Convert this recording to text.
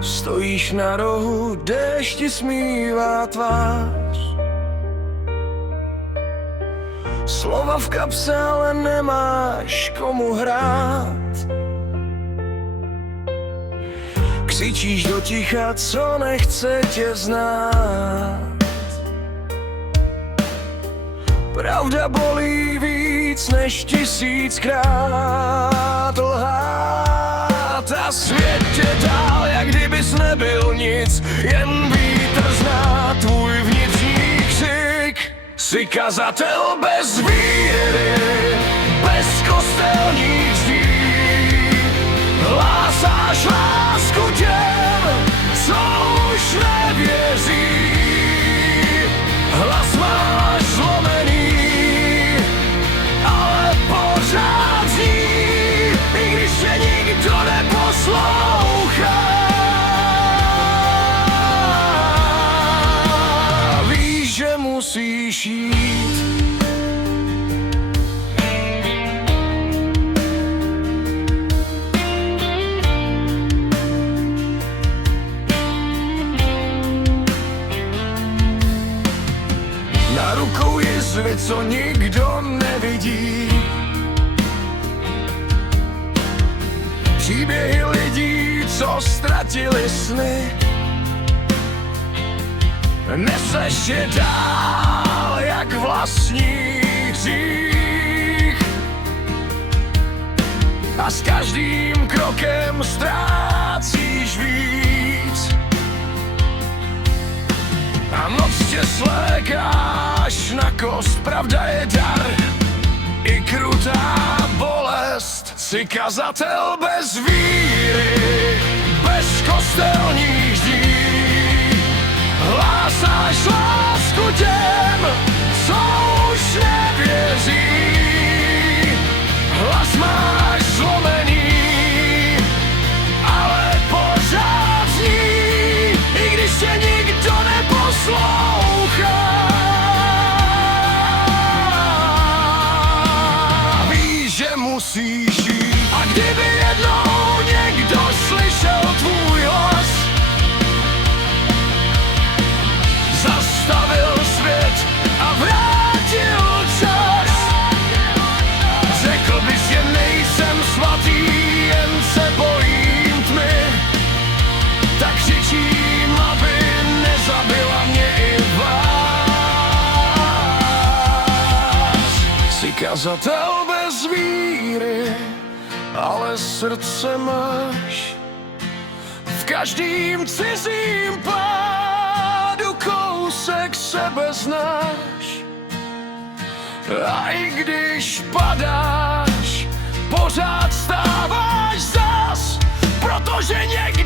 Stojíš na rohu, déšť ti smívá tvář. Slova v kapse, ale nemáš komu hrát. Křičíš do ticha, co nechce tě znát. Pravda bolí víc než 1000krát lhát. A svět tě dál, jak kdybys nebyl nic, jen vítr zná tvůj vnitřní křik. Jsi kazatel bez víry, bez kostelních zdí. Hlásáš lásku těm, co už nevěří. Hlas máš zlomený, ale pořád zní, i když tě nikdo neposlouchá. Víš, že musíš jít. Na rukou jizvy, co nikdo nevidí. Příběhy lidí, co ztratili sny. Neseš je dál, jak vlastní hřích. A s každým krokem ztrácíš víc. A noc tě slékáš na kost, pravda je dar i krutá bolest. Jsi kazatel bez víry, bez kostelních zdí. Hlásáš lásku těm, co už nevěří. Hlas máš zlomený, ale pořád zní, i když tě nikdo neposlouchá. Víš, že musíš jít. A kdyby jednou někdo slyšel tvůj hlas, zastavil svět a vrátil čas, řekl bys, že nejsem svatý, jen se bojím tmy, tak křičím, aby nezabila mě i vás. Jsi kazatel bez víry, ale srdce máš. V každým cizím pádu kousek sebe znáš. A i když padáš, pořád stáváš zas, protože někdo